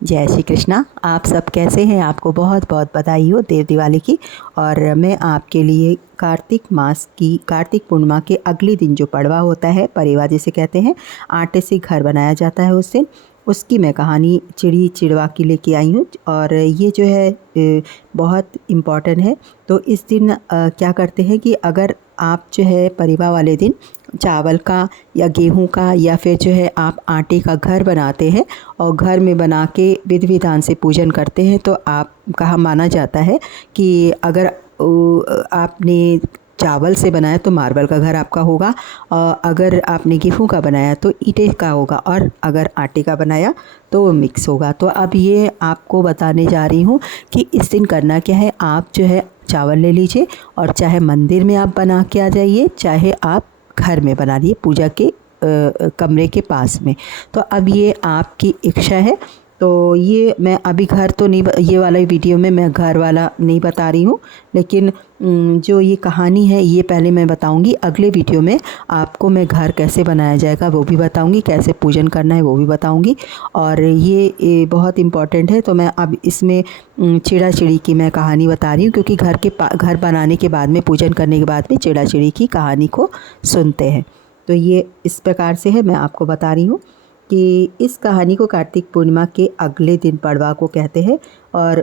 जय श्री कृष्णा। आप सब कैसे हैं? आपको बहुत बहुत बधाई हो देव दिवाली की। और मैं आपके लिए कार्तिक पूर्णिमा के अगले दिन जो पड़वा होता है, परेवा जिसे कहते हैं, आटे से घर बनाया जाता है उस दिन, उसकी मैं कहानी चिड़ी चिड़वा की लेके आई हूँ। और ये जो है बहुत इम्पॉर्टेंट है। तो इस दिन क्या करते हैं कि अगर आप जो है परेवा वाले दिन चावल का या गेहूं का या फिर जो है आप आटे का घर बनाते हैं और घर में बना के विधि विधान से पूजन करते हैं, तो आप कहा माना जाता है कि अगर आपने चावल से बनाया तो मार्बल का घर आपका होगा, और अगर आपने गेहूं का बनाया तो ईंटे का होगा, और अगर आटे का बनाया तो वो मिक्स होगा। तो अब ये आपको बताने जा रही हूँ कि इस दिन करना क्या है। आप जो है चावल ले लीजिए और चाहे मंदिर में आप बना के आ जाइए, चाहे आप घर में बना लिए पूजा के कमरे के पास में। तो अब ये आपकी इच्छा है। तो ये मैं अभी घर तो नहीं, ये वाला वीडियो में मैं घर वाला नहीं बता रही हूँ, लेकिन जो ये कहानी है ये पहले मैं बताऊंगी। अगले वीडियो में आपको मैं घर कैसे बनाया जाएगा वो भी बताऊंगी, कैसे पूजन करना है वो भी बताऊंगी। और ये बहुत इम्पॉर्टेंट है। तो मैं अब इसमें चिड़ा चिड़ी की मैं कहानी बता रही हूँ, क्योंकि घर बनाने के बाद में, पूजन करने के बाद में चिड़ा चिड़ी की कहानी को सुनते हैं। तो ये इस प्रकार से है, मैं आपको बता रही हूँ कि इस कहानी को कार्तिक पूर्णिमा के अगले दिन पड़वा को कहते हैं। और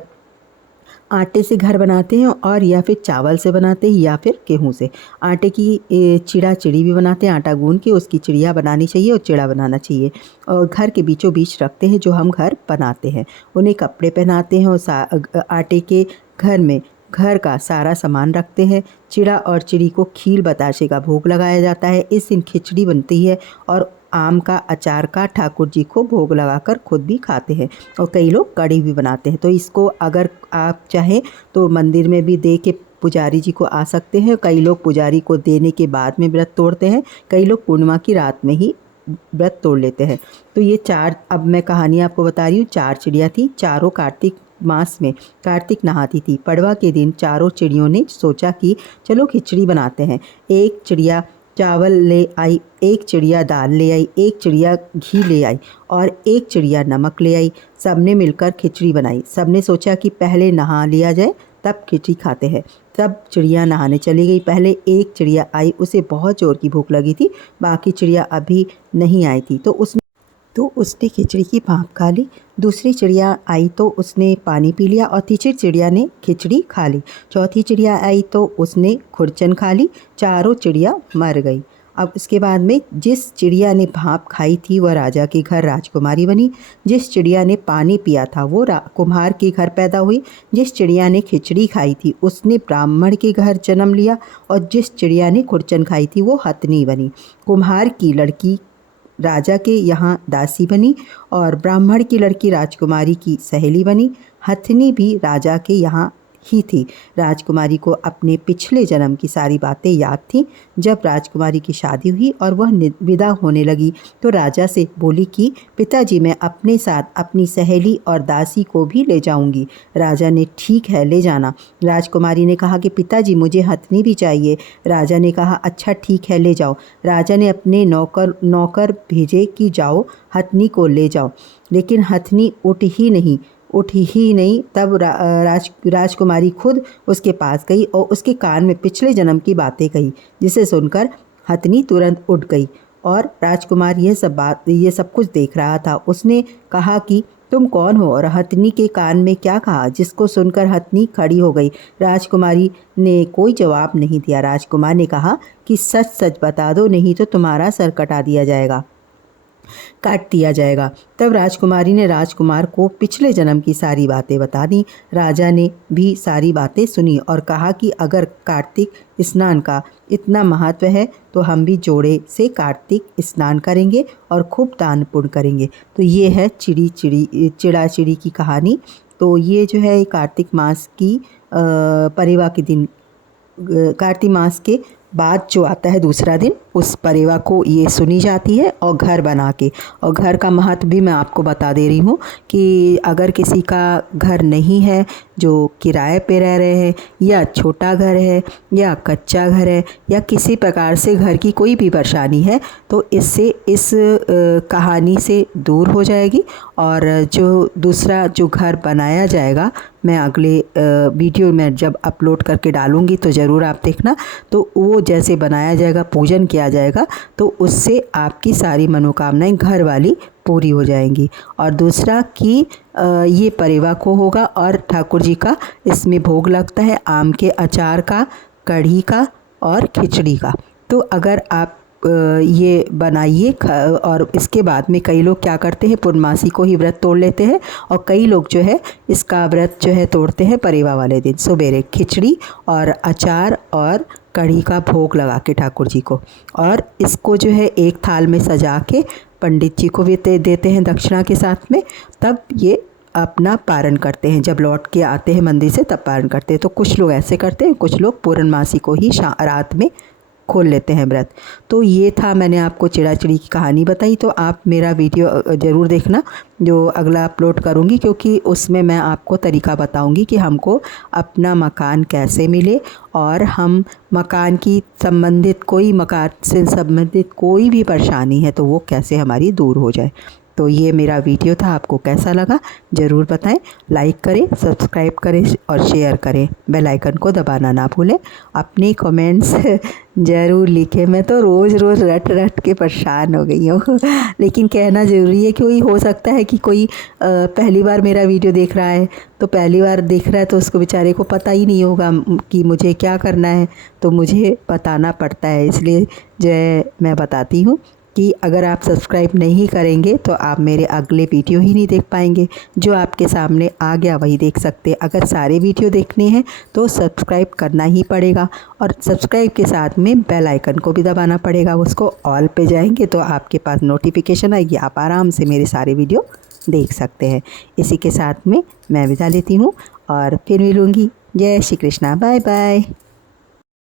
आटे से घर बनाते हैं, और या फिर चावल से बनाते हैं या फिर गेहूं से। आटे की चिड़ा चिड़ी भी बनाते हैं, आटा गूंद के उसकी चिड़िया बनानी चाहिए और चिड़ा बनाना चाहिए। और घर के बीचों बीच रखते हैं जो हम घर बनाते हैं, उन्हें कपड़े पहनाते हैं और आटे के घर में घर का सारा सामान रखते हैं। चिड़ा और चिड़ी को खील बताशे का भोग लगाया जाता है। इस दिन खिचड़ी बनती है और आम का अचार का ठाकुर जी को भोग लगाकर खुद भी खाते हैं, और कई लोग कढ़ी भी बनाते हैं। तो इसको अगर आप चाहें तो मंदिर में भी दे के पुजारी जी को आ सकते हैं। कई लोग पुजारी को देने के बाद में व्रत तोड़ते हैं, कई लोग पूर्णिमा की रात में ही व्रत तोड़ लेते हैं। तो ये चार, अब मैं कहानी आपको बता रही हूँ। चार चिड़िया थी, चारों कार्तिक मास में कार्तिक नहाती थी। पड़वा के दिन चारों चिड़ियों ने सोचा कि चलो खिचड़ी बनाते हैं। एक चिड़िया चावल ले आई, एक चिड़िया दाल ले आई, एक चिड़िया घी ले आई और एक चिड़िया नमक ले आई। सबने मिलकर खिचड़ी बनाई। सबने सोचा कि पहले नहा लिया जाए तब खिचड़ी खाते हैं। सब चिड़िया नहाने चली गई। पहले एक चिड़िया आई, उसे बहुत ज़ोर की भूख लगी थी, बाकी चिड़िया अभी नहीं आई थी, तो उसने खिचड़ी की भाप खा ली। दूसरी चिड़िया आई तो उसने पानी पी लिया, और तीसरी चिड़िया ने खिचड़ी खा ली। चौथी चिड़िया आई तो उसने खुरचन खा ली। चारों चिड़िया मर गई। अब उसके बाद में जिस चिड़िया ने भाप खाई थी वह राजा के घर राजकुमारी बनी। जिस चिड़िया ने पानी पिया था वो कुम्हार के घर पैदा हुई। जिस चिड़िया ने खिचड़ी खाई थी उसने ब्राह्मण के घर जन्म लिया, और जिस चिड़िया ने खुरचन खाई थी वो हथनी बनी। कुम्हार की लड़की राजा के यहाँ दासी बनी, और ब्राह्मण की लड़की राजकुमारी की सहेली बनी। हथनी भी राजा के यहाँ ही थी। राजकुमारी को अपने पिछले जन्म की सारी बातें याद थीं। जब राजकुमारी की शादी हुई और वह विदा होने लगी तो राजा से बोली कि पिताजी, मैं अपने साथ अपनी सहेली और दासी को भी ले जाऊंगी। राजा ने ठीक है, ले जाना। राजकुमारी ने कहा कि पिताजी, मुझे हथनी भी चाहिए। राजा ने कहा अच्छा ठीक है, ले जाओ। राजा ने अपने नौकर भेजे कि जाओ हथनी को ले जाओ, लेकिन हथनी उठी ही नहीं। तब राजकुमारी खुद उसके पास गई और उसके कान में पिछले जन्म की बातें कही, जिसे सुनकर हथनी तुरंत उठ गई। और राजकुमार ये सब कुछ देख रहा था। उसने कहा कि तुम कौन हो और हथनी के कान में क्या कहा, जिसको सुनकर हथनी खड़ी हो गई। राजकुमारी ने कोई जवाब नहीं दिया। राजकुमार ने कहा कि सच सच बता दो, नहीं तो तुम्हारा सर काट दिया जाएगा। तब राजकुमारी ने राजकुमार को पिछले जन्म की सारी बातें बता दी। राजा ने भी सारी बातें सुनी और कहा कि अगर कार्तिक स्नान का इतना महत्व है तो हम भी जोड़े से कार्तिक स्नान करेंगे और खूब दान पुण्य करेंगे। तो ये है चिड़ा चिड़ी की कहानी। तो ये जो है कार्तिक मास की परेवा के दिन, कार्तिक मास के बाद जो आता है दूसरा दिन, उस परिवा को ये सुनी जाती है। और घर बना के, और घर का महत्व भी मैं आपको बता दे रही हूँ कि अगर किसी का घर नहीं है, जो किराए पे रह रहे हैं, या छोटा घर है, या कच्चा घर है, या किसी प्रकार से घर की कोई भी परेशानी है, तो इससे इस कहानी से दूर हो जाएगी। और जो दूसरा जो घर बनाया जाएगा, मैं अगले वीडियो में जब अपलोड करके डालूँगी तो ज़रूर आप देखना। तो वो जैसे बनाया जाएगा, पूजन किया जाएगा, तो उससे आपकी सारी मनोकामनाएं घर वाली पूरी हो जाएंगी। और दूसरा कि ये परिवा को होगा, और ठाकुर जी का इसमें भोग लगता है आम के अचार का, कढ़ी का और खिचड़ी का। तो अगर आप ये बनाइए। और इसके बाद में कई लोग क्या करते हैं, पूर्णमासी को ही व्रत तोड़ लेते हैं, और कई लोग जो है इसका व्रत जो है तोड़ते हैं परिवा वाले दिन सवेरे खिचड़ी और अचार और कढ़ी का भोग लगा के ठाकुर जी को। और इसको जो है एक थाल में सजा के पंडित जी को भी देते हैं दक्षिणा के साथ में। तब ये अपना पारण करते हैं, जब लौट के आते हैं मंदिर से तब पारण करते हैं। तो कुछ लोग ऐसे करते हैं, कुछ लोग पूर्णमासी को ही रात में खोल लेते हैं व्रत। तो ये था, मैंने आपको चिड़ाचिड़ी की कहानी बताई। तो आप मेरा वीडियो ज़रूर देखना जो अगला अपलोड करूँगी, क्योंकि उसमें मैं आपको तरीका बताऊँगी कि हमको अपना मकान कैसे मिले, और हम मकान की संबंधित मकान से संबंधित कोई भी परेशानी है तो वो कैसे हमारी दूर हो जाए। तो ये मेरा वीडियो था, आपको कैसा लगा ज़रूर बताएं। लाइक करें, सब्सक्राइब करें और शेयर करें। बेल आइकन को दबाना ना भूलें। अपने कमेंट्स ज़रूर लिखें। मैं तो रोज़ रट रट के परेशान हो गई हूँ लेकिन कहना ज़रूरी है, क्योंकि हो सकता है कि कोई पहली बार मेरा वीडियो देख रहा है, तो पहली बार देख रहा है तो उसको बेचारे को पता ही नहीं होगा कि मुझे क्या करना है, तो मुझे बताना पड़ता है। इसलिए जो है मैं बताती हूँ कि अगर आप सब्सक्राइब नहीं करेंगे तो आप मेरे अगले वीडियो ही नहीं देख पाएंगे। जो आपके सामने आ गया वही देख सकते हैं। अगर सारे वीडियो देखने हैं तो सब्सक्राइब करना ही पड़ेगा, और सब्सक्राइब के साथ में बेल आइकन को भी दबाना पड़ेगा। उसको ऑल पे जाएंगे तो आपके पास नोटिफिकेशन आएगी, आप आराम से मेरे सारे वीडियो देख सकते हैं। इसी के साथ में मैं विदा लेती हूँ और फिर मिलूँगी। जय श्री कृष्णा, बाय बाय।